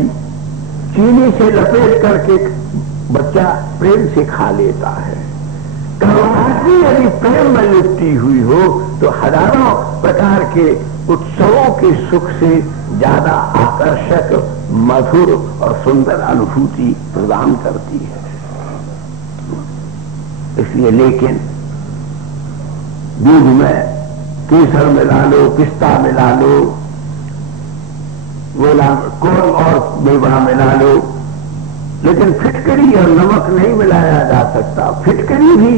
चीनी से लपेट करके बच्चा प्रेम से खा लेता है। करुणाहट भी यदि प्रेम में लिपटी हुई हो तो हजारों प्रकार के उत्सवों के सुख से ज्यादा आकर्षक, मधुर और सुंदर अनुभूति प्रदान करती है। इसलिए, लेकिन दूध में केसर मिला लो, पिस्ता मिला लो, कौन और मेवा मिला लो, लेकिन फिटकरी और नमक नहीं मिलाया जा सकता। फिटकरी भी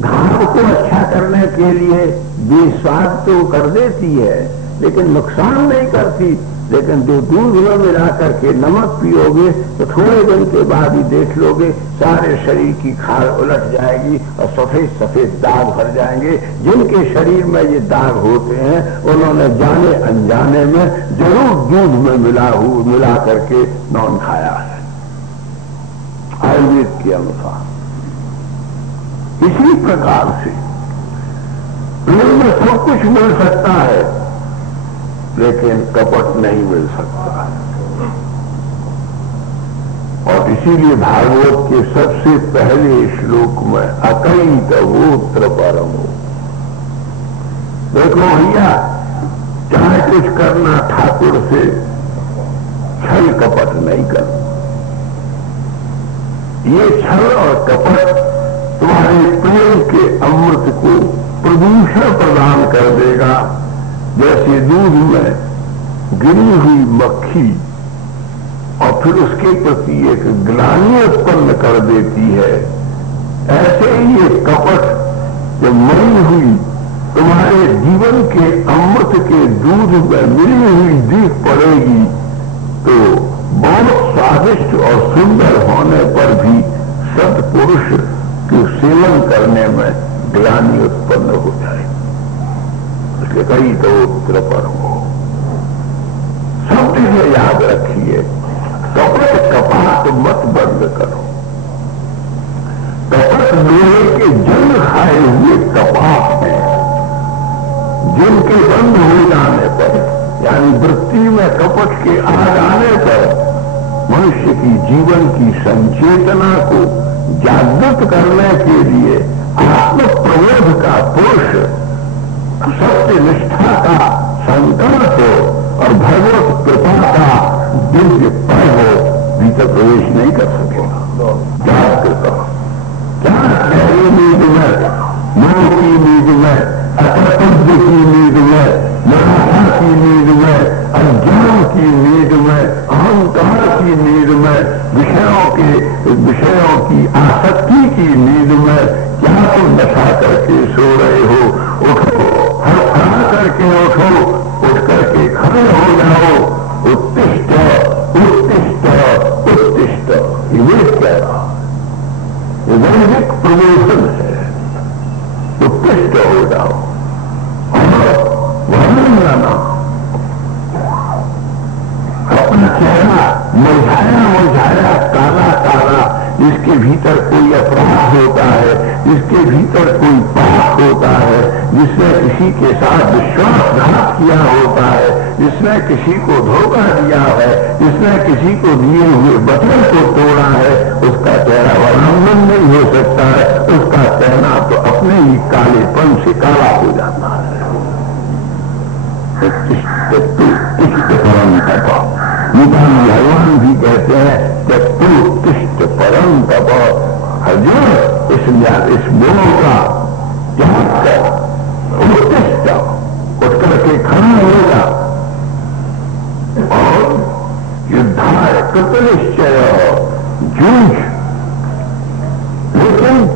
घाव को अच्छा करने के लिए बेस्वाद तो कर देती है, लेकिन नुकसान नहीं करती। लेकिन जो दूध में मिला करके नमक पियोगे तो थोड़े दिन के बाद ही देख लोगे सारे शरीर की खाल उलट जाएगी और सफेद सफेद दाग भर जाएंगे। जिनके शरीर में ये दाग होते हैं उन्होंने जाने अनजाने में जरूर दूध में मिला करके नॉन खाया है, आयुर्वेद के अनुसार। इसी प्रकार से प्रेम में सब कुछ मिल सकता है, लेकिन कपट नहीं मिल सकता। और इसीलिए भागवत के सबसे पहले श्लोक में अकैतवोत्र परमो। देखो भैया, चाहे कुछ करना ठाकुर से छल कपट नहीं कर। ये छल और कपट तुम्हारे प्रेम के अमृत को प्रदूषण प्रदान कर देगा। जैसे दूध में गिरी हुई मक्खी और फिर उसके प्रति एक ग्लानि उत्पन्न कर देती है, ऐसे ही ये कपट जब मरी हुई तुम्हारे जीवन के अमृत के दूध में मिली हुई दीख पड़ेगी तो बहुत स्वादिष्ट और सुंदर होने पर भी सत्पुरुष के सेवन करने में ग्लानि उत्पन्न हो जाए। उसके कई तो उत्तर पर हो। सब चीजें याद रखिए, कपट कपाट मत बंद करो। कपट लोहे के जंग खाए हुए कपाट हैं, जिनके बंद हो जाने पर यानी वृत्ति में कपट के आ जाने पर मनुष्य की जीवन की संचेतना को जागृत करने के लिए आत्म प्रबोध का पुरुष, सत्य निष्ठा का संकल्प और भगवत कृपा का दिव्य पय हो, भीतर प्रवेश नहीं कर सकेगा। जागृत क्या गहरी नींद में, मोह की नींद में, अकर्तव्य की नींद में, निराशा की नींद में, अज्ञान की नींद में, अहंकार की नींद में, विषयों की आसक्ति की नींद में क्या तुम नशा करके सो रहे हो? उठो, हड़फड़ा करके उठो, उठ करके खड़े हो जाओ। उत्तिष्ठ उत्तिष्ठ उत्तिष्ठ, ये कह रहा वैदिक प्रबोधन है। उत्तिष्ठ हो जाओ और वर्णन लाना। अपना चेहरा मुरझाया काला काला, इसके भीतर कोई अपराध होता है, इसके भीतर कोई पाप होता है, जिसने किसी के साथ विश्वासघात किया होता है, जिसने किसी को धोखा दिया है, जिसने किसी को दिए हुए वचन को तोड़ा है, उसका चेहरा वर्णन नहीं हो सकता है। उसका चेहरा तो अपने ही कालेपन से काला हो जाता है। परम तप, भगवान भी कहते हैं कि तू उत्तिष्ठ परम तप। अर्जुन इस मोह का त्याग कर, उत्तिष्ठ, उठ करके खड़ा होगा और युद्धाय कृतनिश्चय, जूझ। लेकिन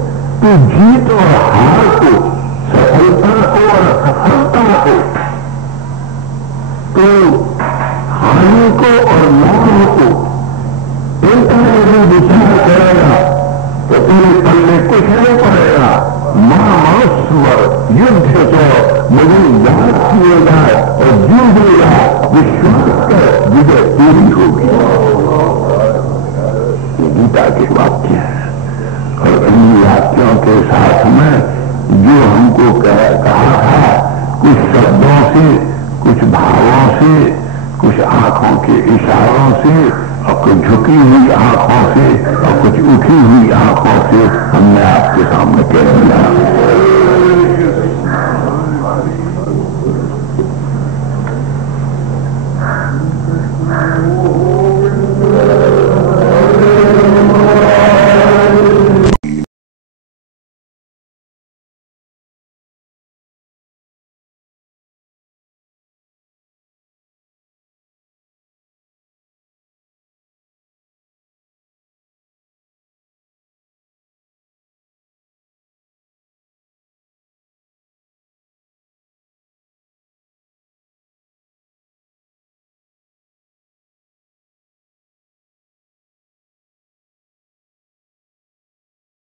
तू जीत और हार को, सफलता को और असफलता को, तो हानि को और लाभ को इनका यदि विचार करेगा तो तेरे पल्ले कुछ नहीं पड़ेगा। महास्वर युद्ध तो मुझे याद किए जाए और जूझेगा, विश्वास कर विजय पूरी होगी। ये गीता के वाक्य है। और इन वाक्यों के साथ में जो हमको कहा था, कुछ शब्दों से, कुछ भावों से, कुछ आंखों के इशारों से, और कुछ झुकी हुई आंखों से, और कुछ उठी हुई आंखों से हमने आपके सामने कह दिया।